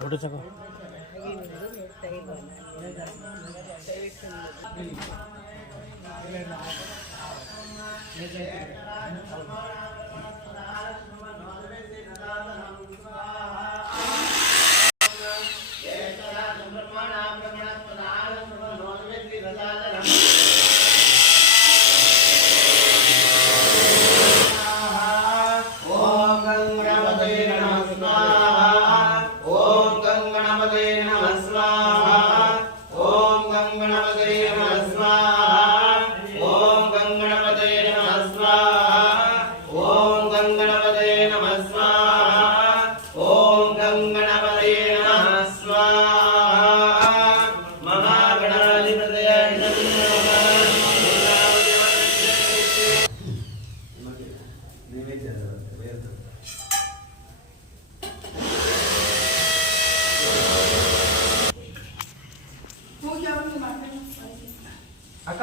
Photo चको ಅಕ್ಕ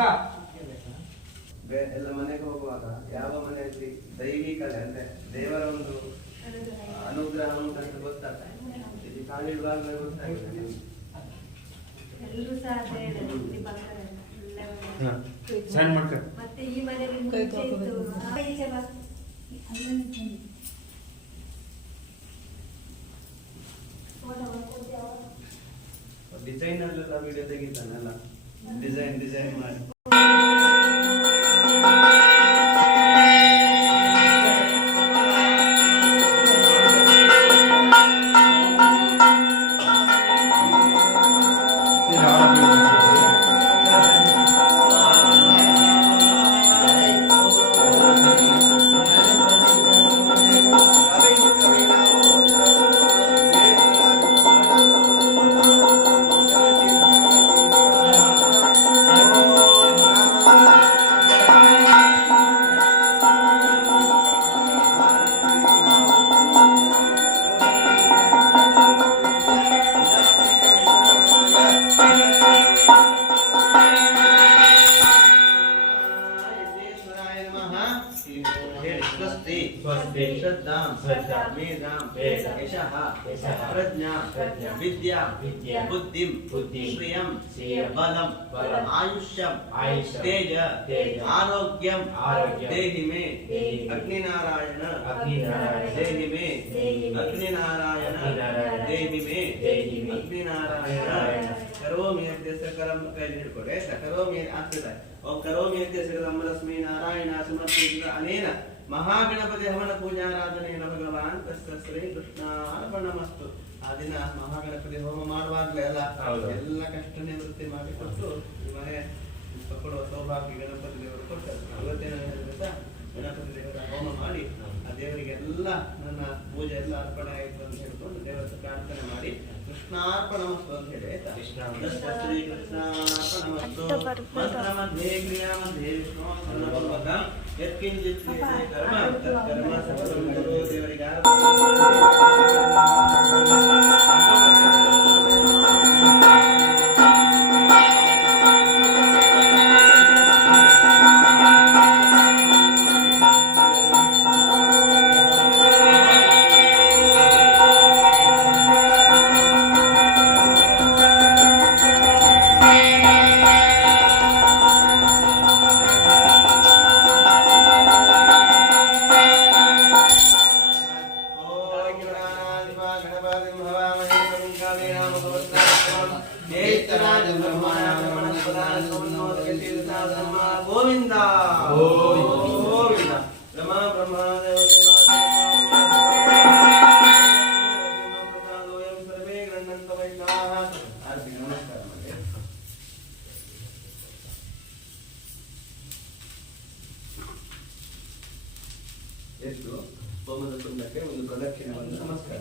ಎಲ್ಲ ಮನೆಗೆ ಹೋಗುವಾಗ ಯಾವ ಮನೆಯಲ್ಲಿ ದೈವಿಕ ಅಂದ್ರೆ ದೇವರ ಒಂದು ಅನುಗ್ರಹ ಉಂಟಂತ ಗೊತ್ತಾಗ್ತದೆ. ಇದು ಕಾಲಿಡುವಾಗ ಗೊತ್ತಾಗ್ತದೆ. ಸೈನ್ ಮಾಡ್ಕ ಮತ್ತೆ ಈ ಮನೆಯಲ್ಲಿ ಡಿಸೈನ್ ಅಲ್ಲೆಲ್ಲ ವಿಡಿಯೋ ತೆಗಿತಾನಲ್ಲ, ಡಿಸೈನ್ ಮಾಡಿ प्रज्ञा विद्या बुद्धि श्रियं बलम आयुष्यम तेज आरोग्यम देहि में अग्निनारायण देहि में अग्निनारायण देहि में अग्निनारायण करोमि अद्यस्य करम कೈ ಹಿಡ್ಕೊಳ್ಳಿ ಕರೋಮಿ ಆಗ್ತದೆ ಓಂ ಕರೋಮಿ ಅದ್ಯस्य ಕರಮರಸ್ಮಿ ನಾರಾಯಣ ಸಮರ್ಪಿತ ಅನೇನ ಮಹಾಗಣಪತಿ ಹವನ ಪೂಜಾರಾಧನೆಯನ್ನು ಭಗವಾನ್ ತಸ್ಯ ಶ್ರೀ ಕೃಷ್ಣಾರ್ಪಣಮಸ್ತು. ಆ ದಿನ ಮಹಾಗಣಪತಿ ಹೋಮ ಮಾಡುವಾಗಲೇ ಅಲ್ಲ ಎಲ್ಲ ಕಷ್ಟ ನಿವೃತ್ತಿ ಮಾಡಿಕೊಟ್ಟು ಮನೆ ಕೊಡುವ ಸೌಭಾಗ್ಯ ಗಣಪತಿ ದೇವರು ಕೊಟ್ಟರು. ಇವತ್ತೇನು ದಿವಸ ಗಣಪತಿ ದೇವರ ಹೋಮ ಮಾಡಿ ಆ ದೇವರಿಗೆ ಎಲ್ಲ ನನ್ನ ಪೂಜೆ ಎಲ್ಲ ಅರ್ಪಣೆ ಆಯಿತು ಅಂತ ಹೇಳ್ಕೊಂಡು ದೇವರ ಪ್ರಾರ್ಥನೆ ಮಾಡಿ ಕೃಷ್ಣಾರ್ಪಣಮಸ್ತು ಅಂತ ಹೇಳಿ ಆಯ್ತಾ. ಶ್ರೀ ಕೃಷ್ಣಾರ್ಪಣಮಸ್ತು ಮಂತ್ರ ಮಧ್ಯೆ ಕ್ರಿಯಾ ಮಧ್ಯೆ ವಿಷ್ಣು ಯತ್ಕಿಂಚಿತ್ ಕರ್ಮ ತತ್ಕರ್ಮ ಸಫಲಂ ಕುರು ದೇವರಿಗೆ गोविंदा गोविंदा ब्रह्मा ब्रह्मा सर्वे गृह्णन्त वैष्णवाः हार्दिक नमस्कार ಮಾಡಿ ಎಷ್ಟು ಹೋಮದ ಕುಂಡಕ್ಕೆ ಒಂದು ಪ್ರದಕ್ಷಿಣೆ ಬಂದು ನಮಸ್ಕಾರ.